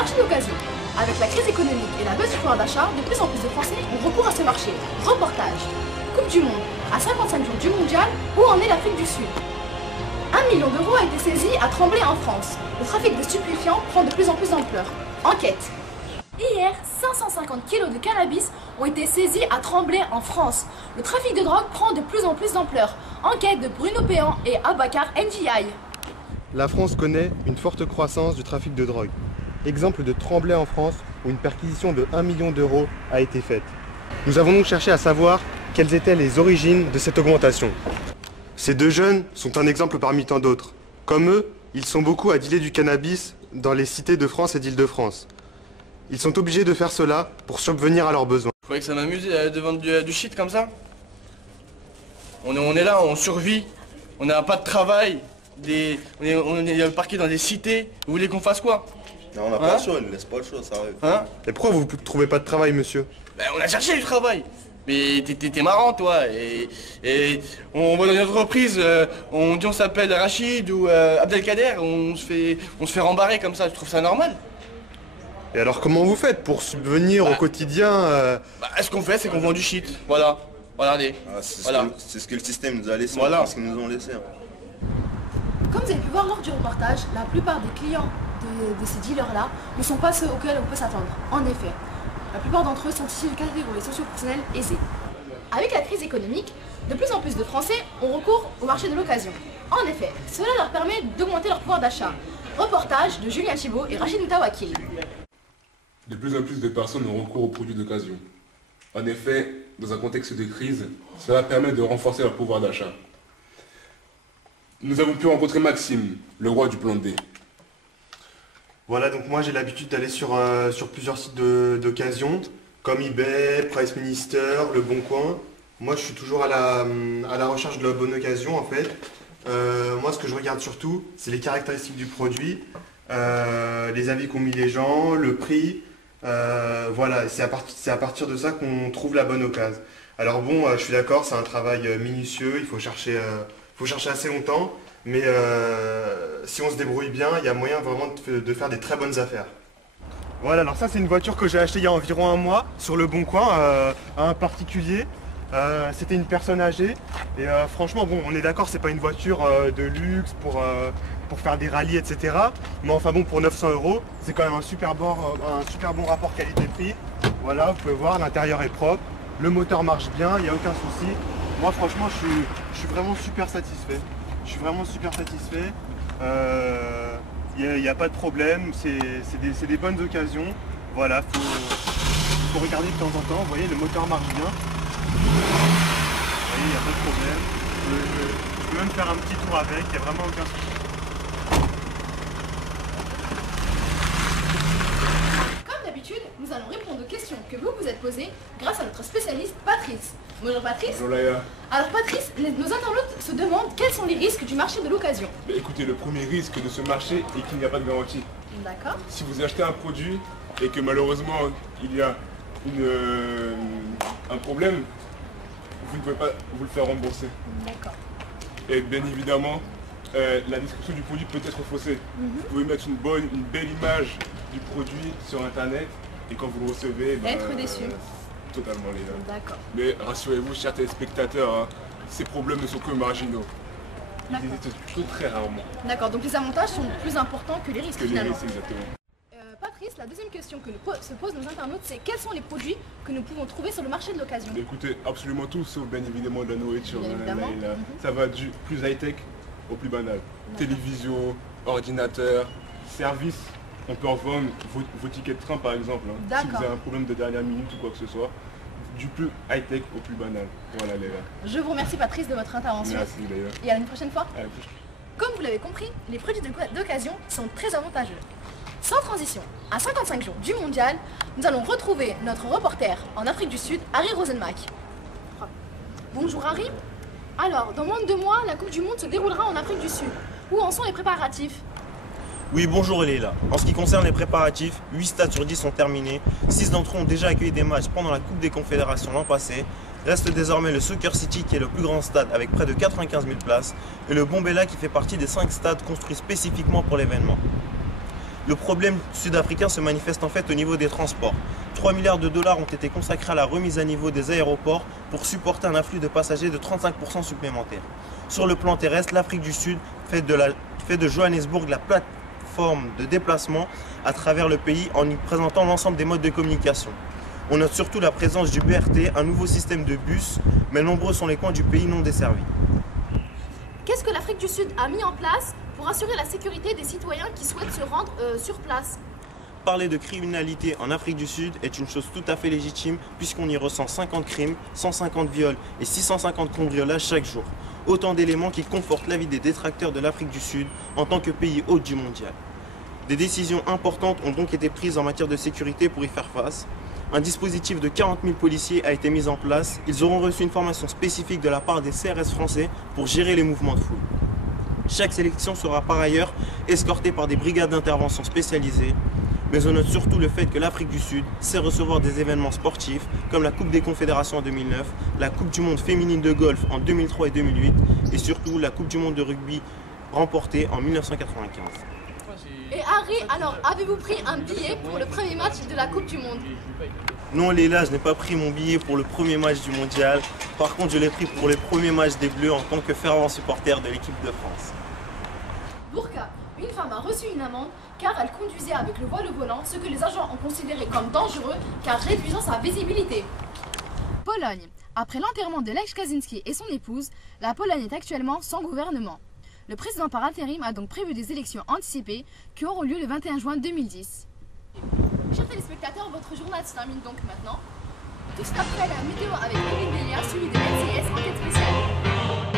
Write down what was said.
marché d'occasion. Avec la crise économique et la baisse du pouvoir d'achat, de plus en plus de Français ont recours à ce marché. Reportage. Coupe du Monde. À 55 jours du mondial, où en est l'Afrique du Sud? 1 million d'euros a été saisi à Tremblay en France. Le trafic de stupéfiants prend de plus en plus d'ampleur. Enquête. Hier, 550 kg de cannabis ont été saisis à Tremblay en France. Le trafic de drogue prend de plus en plus d'ampleur. Enquête de Bruno Péan et Abakar NGI. La France connaît une forte croissance du trafic de drogue. Exemple de Tremblay en France, où une perquisition de 1 million d'euros a été faite. Nous avons donc cherché à savoir quelles étaient les origines de cette augmentation. Ces deux jeunes sont un exemple parmi tant d'autres. Comme eux, ils sont beaucoup à dealer du cannabis dans les cités de France et d'Île-de-France. Ils sont obligés de faire cela pour subvenir à leurs besoins. Vous croyez que ça m'amuse de vendre du shit comme ça? On est là, on survit, on n'a pas de travail, on est parqué dans des cités. Vous voulez qu'on fasse quoi? Non, on n'a pas le choix, on ne laisse pas le choix, ça arrive. Hein? Et pourquoi vous ne trouvez pas de travail, monsieur? Ben, on a cherché du travail. Mais t'es marrant, toi. Et on va dans une entreprise, on dit on s'appelle Rachid ou Abdelkader, on se fait rembarrer comme ça. Je trouve ça normal. Et alors comment vous faites pour subvenir au quotidien Ce qu'on fait, c'est qu'on vend du shit. Voilà. Regardez. Ah, c'est Voilà. ce que le système nous a laissé, Voilà. ce qu'ils nous ont laissé. Comme vous avez pu voir lors du reportage, la plupart des clients de ces dealers-là ne sont pas ceux auxquels on peut s'attendre. En effet, la plupart d'entre eux sont issus de catégories socio-professionnelles aisées. Avec la crise économique, de plus en plus de Français ont recours au marché de l'occasion. En effet, cela leur permet d'augmenter leur pouvoir d'achat. Reportage de Julien Thibault et Rachid Moutawakil. De plus en plus de personnes ont recours aux produits d'occasion. En effet, dans un contexte de crise, cela permet de renforcer leur pouvoir d'achat. Nous avons pu rencontrer Maxime, le roi du plan D. Voilà, donc moi j'ai l'habitude d'aller sur plusieurs sites d'occasion, comme eBay, Price Minister, Le Bon Coin. Moi je suis toujours à la recherche de la bonne occasion en fait. Moi ce que je regarde surtout, c'est les caractéristiques du produit, les avis qu'ont mis les gens, le prix. Voilà, c'est à partir de ça qu'on trouve la bonne occasion. Alors bon, je suis d'accord, c'est un travail minutieux, il faut chercher assez longtemps, mais si on se débrouille bien, il y a moyen vraiment de faire des très bonnes affaires. Voilà, alors ça c'est une voiture que j'ai achetée il y a environ un mois sur Le Bon Coin à un particulier. C'était une personne âgée et franchement bon, on est d'accord, c'est pas une voiture de luxe pour faire des rallyes etc. Mais enfin bon, pour 900 €, c'est quand même un super bon rapport qualité-prix. Voilà, vous pouvez voir, l'intérieur est propre, le moteur marche bien, il n'y a aucun souci. Moi franchement je suis vraiment super satisfait. Je suis vraiment super satisfait. Il n'y a pas de problème, c'est des bonnes occasions. Voilà, faut regarder de temps en temps, vous voyez, le moteur marche bien. Vous voyez, il n'y a pas de problème. Je peux même faire un petit tour avec, il n'y a vraiment aucun souci. Comme d'habitude, nous allons répondre aux questions que vous vous êtes posées grâce à notre spécialiste Patrice. Bonjour Patrice. Bonjour Laïa. Alors Patrice, nos internautes se demandent quels sont les risques du marché de l'occasion. Écoutez, le premier risque de ce marché est qu'il n'y a pas de garantie. D'accord. Si vous achetez un produit et que malheureusement il y a un problème, vous ne pouvez pas vous le faire rembourser. D'accord. Et bien évidemment, la description du produit peut être faussée. Vous pouvez mettre une belle image du produit sur internet et quand vous le recevez, Être déçu. Totalement les gars. D'accord. Mais rassurez-vous, chers téléspectateurs, hein, ces problèmes ne sont que marginaux. Ils D'accord. existent plutôt très rarement. D'accord, donc les avantages sont plus importants que les risques Que les finalement. risques, exactement. Patrice, la deuxième question que se posent nos internautes, c'est quels sont les produits que nous pouvons trouver sur le marché de l'occasion? Écoutez, absolument tout, sauf bien évidemment de la nourriture. Bien évidemment. Ça va du plus high-tech au plus banal. Télévision, ordinateur, service. On peut en vendre vos tickets de train par exemple. Hein, si vous avez un problème de dernière minute ou quoi que ce soit. Du plus high-tech au plus banal. Voilà les gars. Je vous remercie Patrice de votre intervention. Merci d'ailleurs. Et à une prochaine fois. À la prochaine. Comme vous l'avez compris, les produits d'occasion sont très avantageux. Sans transition, à 55 jours du mondial, nous allons retrouver notre reporter en Afrique du Sud, Harry Rosenmack. Bonjour Harry. Alors, dans moins de 2 mois, la Coupe du Monde se déroulera en Afrique du Sud. Où en sont les préparatifs? Oui, bonjour Leila. En ce qui concerne les préparatifs, 8 stades sur 10 sont terminés. 6 d'entre eux ont déjà accueilli des matchs pendant la Coupe des Confédérations l'an passé. Reste désormais le Soccer City qui est le plus grand stade avec près de 95 000 places et le Bombela qui fait partie des 5 stades construits spécifiquement pour l'événement. Le problème sud-africain se manifeste en fait au niveau des transports. 3 milliards de dollars ont été consacrés à la remise à niveau des aéroports pour supporter un afflux de passagers de 35% supplémentaires. Sur le plan terrestre, l'Afrique du Sud fait de Johannesburg la plateforme de déplacement à travers le pays en y présentant l'ensemble des modes de communication. On note surtout la présence du BRT, un nouveau système de bus, mais nombreux sont les coins du pays non desservis. Qu'est-ce que l'Afrique du Sud a mis en place pour assurer la sécurité des citoyens qui souhaitent se rendre sur place? Parler de criminalité en Afrique du Sud est une chose tout à fait légitime puisqu'on y ressent 50 crimes, 150 viols et 650 cambriolages chaque jour. Autant d'éléments qui confortent l'avis des détracteurs de l'Afrique du Sud en tant que pays hôte du mondial. Des décisions importantes ont donc été prises en matière de sécurité pour y faire face. Un dispositif de 40 000 policiers a été mis en place. Ils auront reçu une formation spécifique de la part des CRS français pour gérer les mouvements de foule. Chaque sélection sera par ailleurs escortée par des brigades d'intervention spécialisées. Mais on note surtout le fait que l'Afrique du Sud sait recevoir des événements sportifs comme la Coupe des Confédérations en 2009, la Coupe du Monde féminine de golf en 2003 et 2008 et surtout la Coupe du Monde de rugby remportée en 1995. Et Harry, alors avez-vous pris un billet pour le premier match de la Coupe du Monde? Non Léla, je n'ai pas pris mon billet pour le premier match du mondial. Par contre, je l'ai pris pour le premier match des Bleus en tant que fervent supporter de l'équipe de France. Burka, une femme a reçu une amende car elle conduisait avec le voile au volant, ce que les agents ont considéré comme dangereux car réduisant sa visibilité. Pologne. Après l'enterrement de Lech Kaczynski et son épouse, la Pologne est actuellement sans gouvernement. Le président par intérim a donc prévu des élections anticipées qui auront lieu le 21 juin 2010. Chers téléspectateurs, votre journal se termine donc maintenant. Tout de suite après la météo avec Kevin Béliard, suivi de NCS Enquête spéciale.